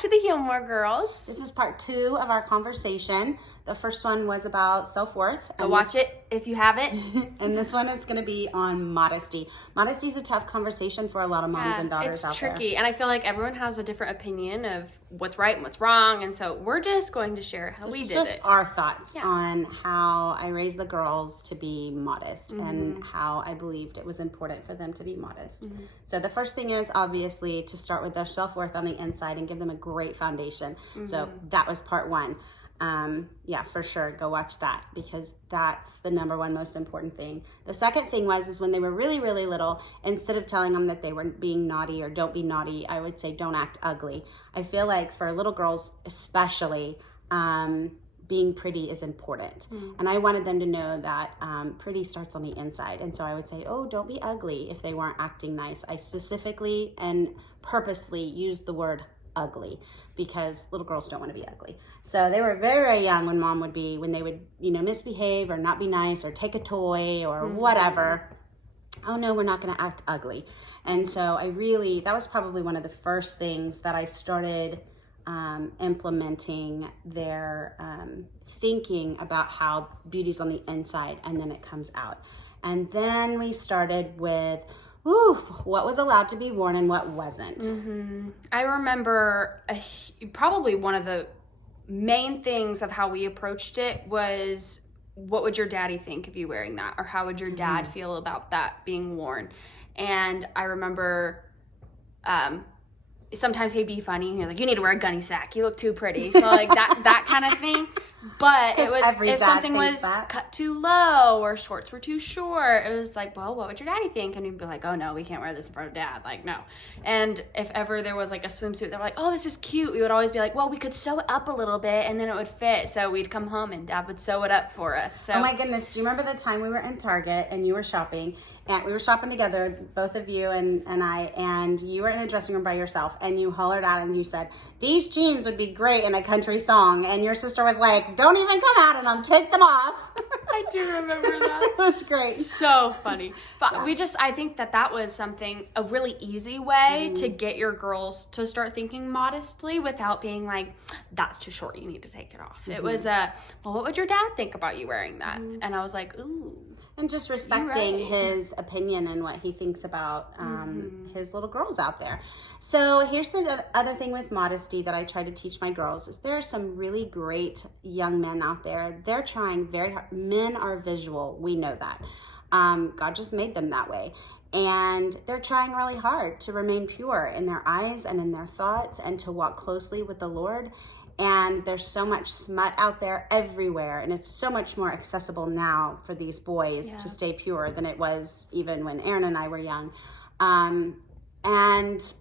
back to the Healmore girls. This is part 2 of our conversation. The first one was about self-worth. Go watch it if you haven't. And this one is going to be on modesty. Modesty is a tough conversation for a lot of moms and daughters out there. It's tricky, and I feel like everyone has a different opinion of what's right and what's wrong, and so we're just going to share how we did it. This is just our thoughts on how I raised the girls to be modest and how I believed it was important for them to be modest. So the first thing is obviously to start with their self-worth on the inside and give them a great foundation. So that was part 1. Yeah, for sure. Go watch that because that's the number one most important thing. The second thing is when they were really, really little, instead of telling them that they were being naughty or don't be naughty, I would say don't act ugly. I feel like for little girls especially, being pretty is important. And I wanted them to know that pretty starts on the inside. And so I would say, oh, don't be ugly if they weren't acting nice. I specifically and purposefully used the word ugly because little girls don't want to be ugly. So they were very, very young when they would, misbehave or not be nice or take a toy or whatever. Oh no, we're not going to act ugly. And so that was probably one of the first things that I started implementing their thinking about how beauty's on the inside and then it comes out. And then we started with what was allowed to be worn and what wasn't. I remember probably one of the main things of how we approached it was, what would your daddy think of you wearing that? Or how would your dad feel about that being worn? And I remember sometimes he'd be funny and he'd like, you need to wear a gunny sack. You look too pretty. So like that kind of thing. But it was, if something was cut too low or shorts were too short, it was like, well, what would your daddy think? And you'd be like, oh no, we can't wear this in front of dad. Like, no. And if ever there was like a swimsuit, they were like, oh, this is cute. We would always be like, well, we could sew it up a little bit and then it would fit. So we'd come home and dad would sew it up for us. So, oh my goodness. Do you remember the time we were in Target and you were shopping? And we were shopping together, both of you and I, and you were in a dressing room by yourself and you hollered out and you said, these jeans would be great in a country song. And your sister was like, don't even come out in them, take them off. I do remember that. It was great. So funny. But I think that was something, a really easy way to get your girls to start thinking modestly without being like, that's too short, you need to take it off. It was well, what would your dad think about you wearing that? And I was like, ooh. And just respecting his opinion and what he thinks about his little girls out there. So here's the other thing with modesty that I try to teach my girls is there are some really great young men out there. They're trying very hard. Men are visual. We know that. God just made them that way. And they're trying really hard to remain pure in their eyes and in their thoughts and to walk closely with the Lord. And there's so much smut out there everywhere. And it's so much more accessible now for these boys to stay pure than it was even when Aaron and I were young. And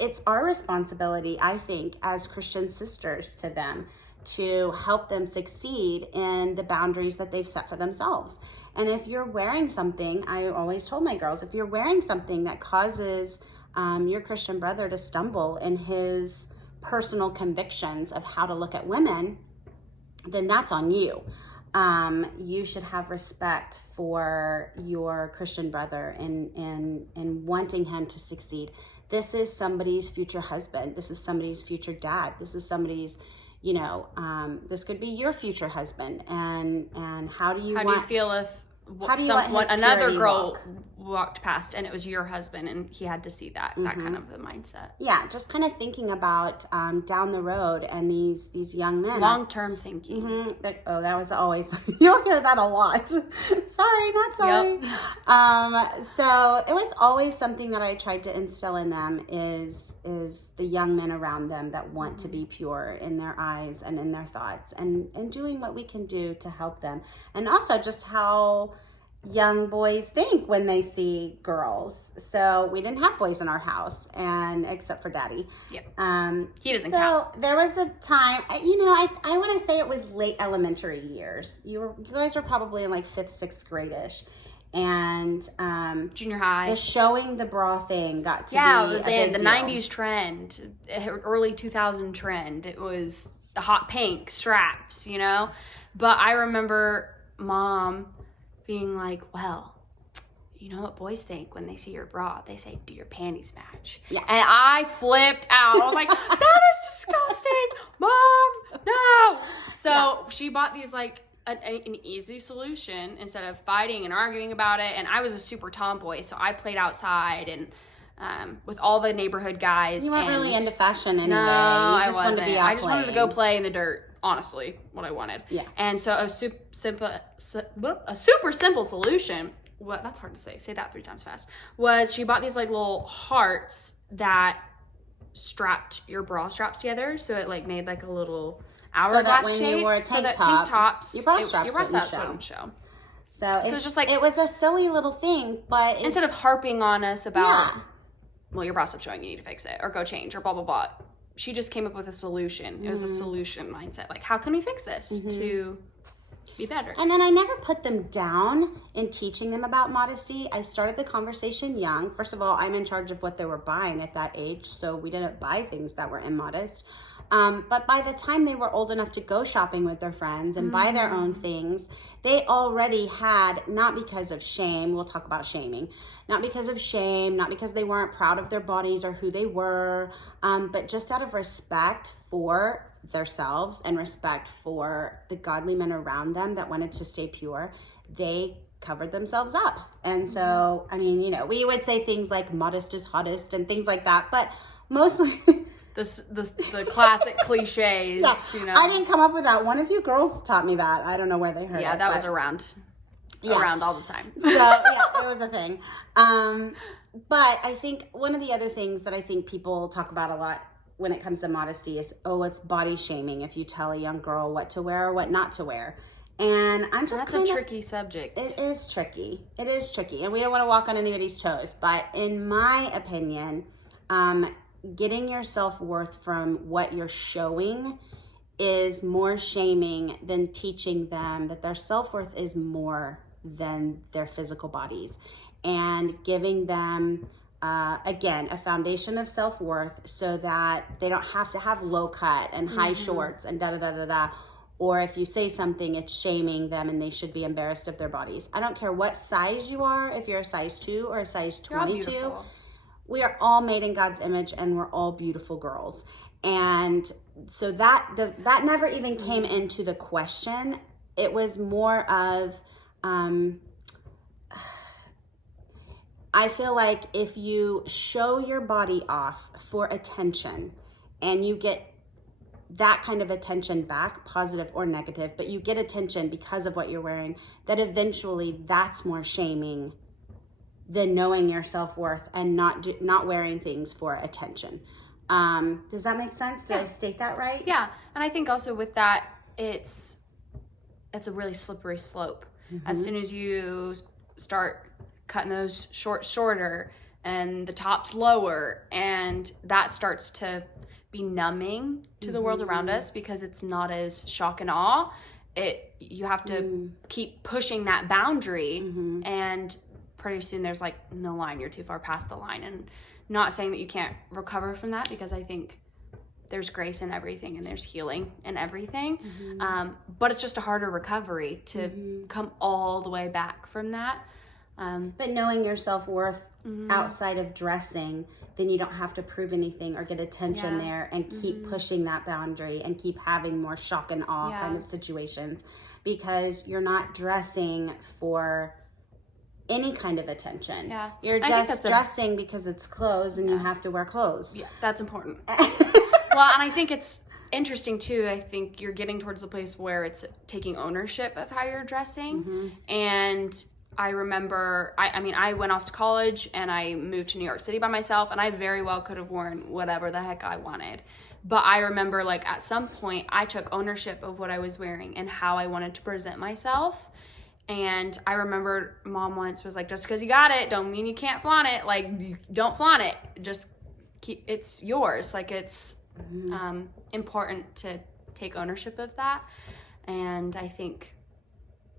it's our responsibility, I think, as Christian sisters to them to help them succeed in the boundaries that they've set for themselves. And if you're wearing something, I always told my girls, if you're wearing something that causes your Christian brother to stumble in his personal convictions of how to look at women, then that's on you. You should have respect for your Christian brother and wanting him to succeed. This is somebody's future husband. This is somebody's future dad. This is somebody's, this could be your future husband. And how do you feel if another girl walked past and it was your husband and he had to see that kind of a mindset? Yeah, just kind of thinking about down the road and these young men. Long-term thinking. That was always, you'll hear that a lot. Sorry, not sorry. Yep. So it was always something that I tried to instill in them is the young men around them that want to be pure in their eyes and in their thoughts and doing what we can do to help them. And also just how young boys think when they see girls. So we didn't have boys in our house, and except for Daddy. Yep. He doesn't So count. there was a time, I want to say it was late elementary years. You guys were probably in like 5th, 6th grade-ish. And junior high, the showing the bra thing got to be it was in the deal. 90s trend, early 2000 trend. It was the hot pink straps, But I remember Mom being like, well, you know what boys think when they see your bra? They say, do your panties match? Yeah. And I flipped out. I was like, that is disgusting. Mom, no. So she bought these like an easy solution instead of fighting and arguing about it. And I was a super tomboy, so I played outside and with all the neighborhood guys. You weren't really into fashion anyway. No, you just wanted to be out I just wanted to go play in the dirt. Honestly, what I wanted. Yeah. And so a super simple solution. What, that's hard to say. Say that 3 times fast. Was she bought these like little hearts that strapped your bra straps together, so it like made like a little hourglass shape. So that when you wore a tank tops, your bra straps wouldn't show. So it's just like, it was a silly little thing, but instead of harping on us about, well, your bra stop's showing, you need to fix it, or go change, or blah blah blah. She just came up with a solution. It was a solution mindset. Like, how can we fix this to be better? And then I never put them down in teaching them about modesty. I started the conversation young. First of all, I'm in charge of what they were buying at that age, so we didn't buy things that were immodest. But by the time they were old enough to go shopping with their friends and buy their own things, they already had, not because of shame, we'll talk about shaming, not because of shame, not because they weren't proud of their bodies or who they were, but just out of respect for themselves and respect for the godly men around them that wanted to stay pure, they covered themselves up. And so, I mean, you know, we would say things like modest is hottest and things like that, but mostly... the classic cliches, you know. I didn't come up with that. One of you girls taught me that. I don't know where they heard it. Yeah, that was around all the time. So, yeah, it was a thing. But I think one of the other things that I think people talk about a lot when it comes to modesty is, it's body shaming if you tell a young girl what to wear or what not to wear. And I'm just That's a tricky subject. It is tricky. It is tricky. And we don't want to walk on anybody's toes. But in my opinion, getting your self-worth from what you're showing is more shaming than teaching them that their self-worth is more than their physical bodies, and giving them again a foundation of self-worth so that they don't have to have low cut and high shorts and da-da-da-da-da, or if you say something, it's shaming them and they should be embarrassed of their bodies. I don't care what size you are, if you're a size 2 or a size 22. We are all made in God's image, and we're all beautiful girls. And so that never even came into the question. It was more of, I feel like if you show your body off for attention and you get that kind of attention back, positive or negative, but you get attention because of what you're wearing, that eventually that's more shaming than knowing your self-worth and not wearing things for attention. Does that make sense? Did I state that right? Yeah. And I think also with that, it's a really slippery slope. As soon as you start cutting those shorter and the tops lower, and that starts to be numbing to the world around us because it's not as shock and awe. You have to keep pushing that boundary, and pretty soon there's like no line. You're too far past the line. And not saying that you can't recover from that, because I think there's grace in everything and there's healing in everything. But it's just a harder recovery to come all the way back from that. But knowing your self-worth outside of dressing, then you don't have to prove anything or get attention there, and keep pushing that boundary and keep having more shock and awe kind of situations, because you're not dressing for any kind of attention. You're just dressing because it's clothes and you have to wear clothes. Yeah, that's important. Well, and I think it's interesting too. I think you're getting towards the place where it's taking ownership of how you're dressing. And I remember, I went off to college and I moved to New York City by myself, and I very well could have worn whatever the heck I wanted. But I remember, like, at some point I took ownership of what I was wearing and how I wanted to present myself. And I remember Mom once was like, just because you got it don't mean you can't flaunt it. Like, you don't flaunt it, just keep, it's yours. Like, it's important to take ownership of that. And I think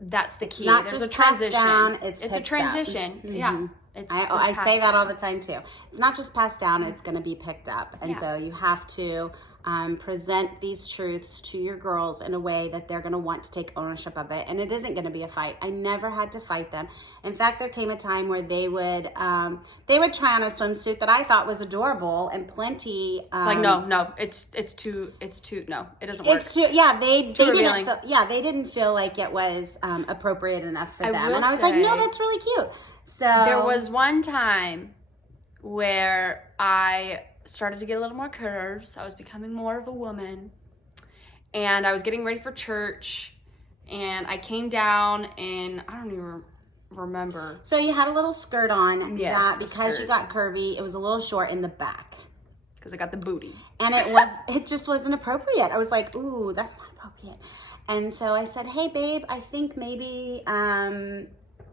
that's the key. Not There's just a transition. Down, it's a transition. Yeah. I say that all the time too. It's not just passed down, it's going to be picked up. And so you have to present these truths to your girls in a way that they're going to want to take ownership of it. And it isn't going to be a fight. I never had to fight them. In fact, there came a time where they would try on a swimsuit that I thought was adorable and plenty. No, it's too, no, it doesn't work. It's too, they didn't feel like it was appropriate enough for them. And I was like, no, that's really cute. So there was one time where I started to get a little more curves. I was becoming more of a woman, and I was getting ready for church, and I came down, and I don't even remember. So you had a little skirt on. Yes, that because you got curvy, it was a little short in the back. Because I got the booty. And it just wasn't appropriate. I was like, ooh, that's not appropriate. And so I said, hey babe, I think maybe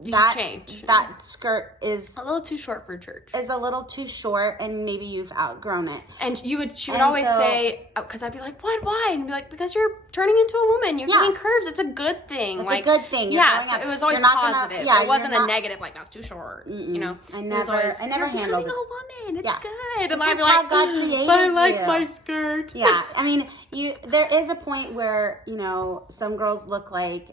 you should change. That skirt is a little too short for church. Is a little too short, and maybe you've outgrown it. And she would always say, because I'd be like, what, why? And be like, because you're turning into a woman. You're getting curves. It's a good thing. It's a good thing. So it was always positive. It wasn't a negative, like, that's too short. You know? I never handled it. You're becoming a woman. It's good. And I'd be like, God created but I like my skirt. Yeah. I mean, there is a point where, some girls look like,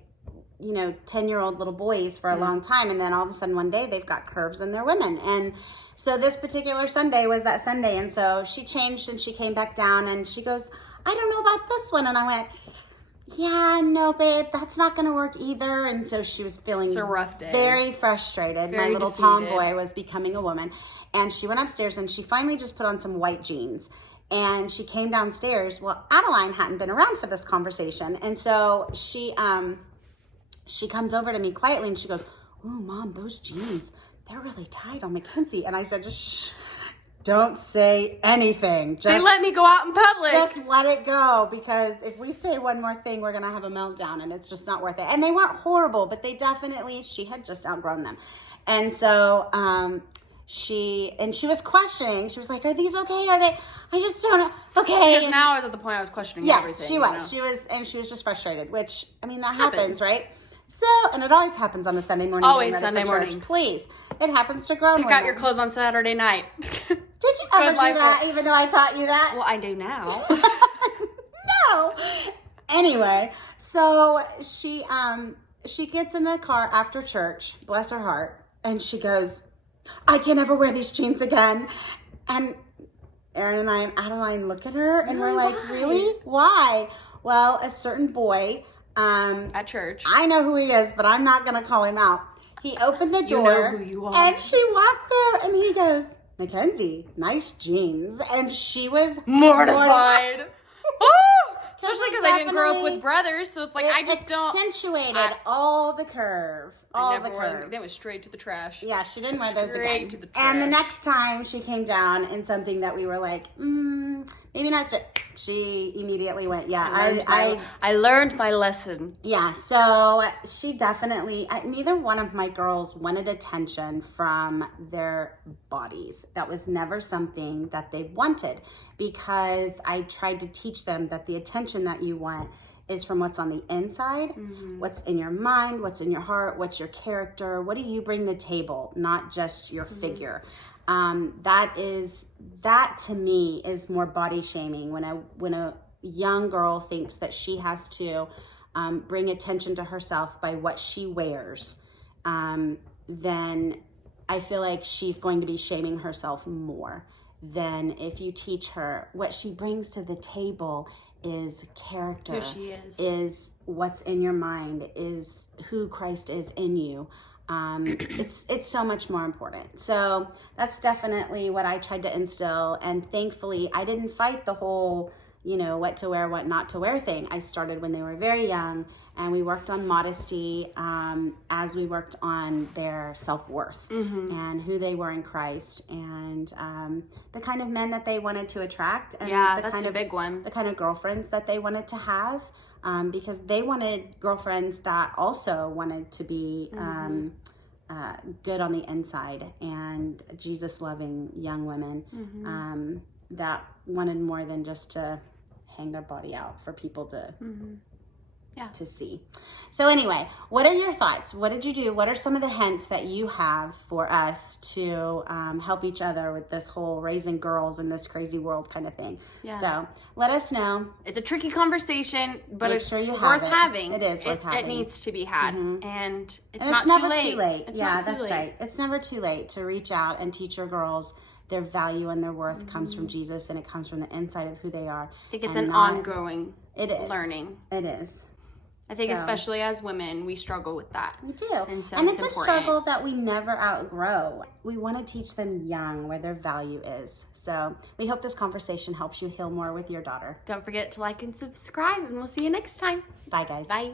10-year-old little boys for a long time, and then all of a sudden one day they've got curves and they're women. And so this particular Sunday was that Sunday, and so she changed and she came back down and she goes, I don't know about this one. And I went, yeah, no, babe, that's not going to work either. And so she was feeling it's a rough day. Very frustrated. My little tomboy was becoming a woman, and she went upstairs and she finally just put on some white jeans. And she came downstairs. Well, Adeline hadn't been around for this conversation, and so she comes over to me quietly and she goes, ooh, Mom, those jeans, they're really tight on Mackenzie. And I said, shh, don't say anything. They let me go out in public. Just let it go, because if we say one more thing, we're going to have a meltdown, and it's just not worth it. And they weren't horrible, but she had just outgrown them. And so she was questioning. She was like, are these okay? Are they? I just don't know. Okay. Because now I was at the point I was questioning everything. Yes, she was. She was just frustrated, which, I mean, that happens, right? So, and it always happens on a Sunday morning. Always Sunday mornings. Please. It happens to grown women. Pick out your clothes on Saturday night. Did you ever do that, even though I taught you that? Well, I do now. No. Anyway, so she gets in the car after church, bless her heart, and she goes, I can't ever wear these jeans again. And Aaron and I and Adeline look at her, and we're like, really? Why? Well, a certain boy... at church. I know who he is, but I'm not going to call him out. He opened the door. You know who you are. And she walked there, and he goes, Mackenzie, nice jeans. And she was mortified. Especially because I didn't grow up with brothers, so it's like I just don't. Accentuated all the curves. They went straight to the trash. Yeah, she didn't wear those again. Straight to the trash. And the next time she came down in something that we were like, maybe not. She immediately went, I learned my lesson. Yeah, so she definitely, neither one of my girls wanted attention from their bodies. That was never something that they wanted, because I tried to teach them that the attention that you want is from what's on the inside, what's in your mind, what's in your heart, what's your character, what do you bring to the table, not just your figure. That to me is more body shaming, when a young girl thinks that she has to bring attention to herself by what she wears, then I feel like she's going to be shaming herself more than if you teach her what she brings to the table is character, who she is what's in your mind, is who Christ is in you. It's so much more important. So that's definitely what I tried to instill. And thankfully I didn't fight the whole, what to wear, what not to wear thing. I started when they were very young, and we worked on modesty, as we worked on their self-worth and who they were in Christ, and the kind of men that they wanted to attract, and that's a big one. The kind of girlfriends that they wanted to have. Because they wanted girlfriends that also wanted to be good on the inside, and Jesus-loving young women that wanted more than just to hang their body out for people to to see. So anyway, what are your thoughts? What did you do? What are some of the hints that you have for us to help each other with this whole raising girls in this crazy world kind of thing? Yeah. So let us know. It's a tricky conversation, but it's worth having. It is worth having. It needs to be had. And it's never too late. Yeah, that's right. It's never too late to reach out and teach your girls their value and their worth comes from Jesus, and it comes from the inside of who they are. I think it's an ongoing learning. It is. I think especially as women, we struggle with that. We do. And it's a struggle that we never outgrow. We want to teach them young where their value is. So we hope this conversation helps you heal more with your daughter. Don't forget to like and subscribe, and we'll see you next time. Bye, guys. Bye.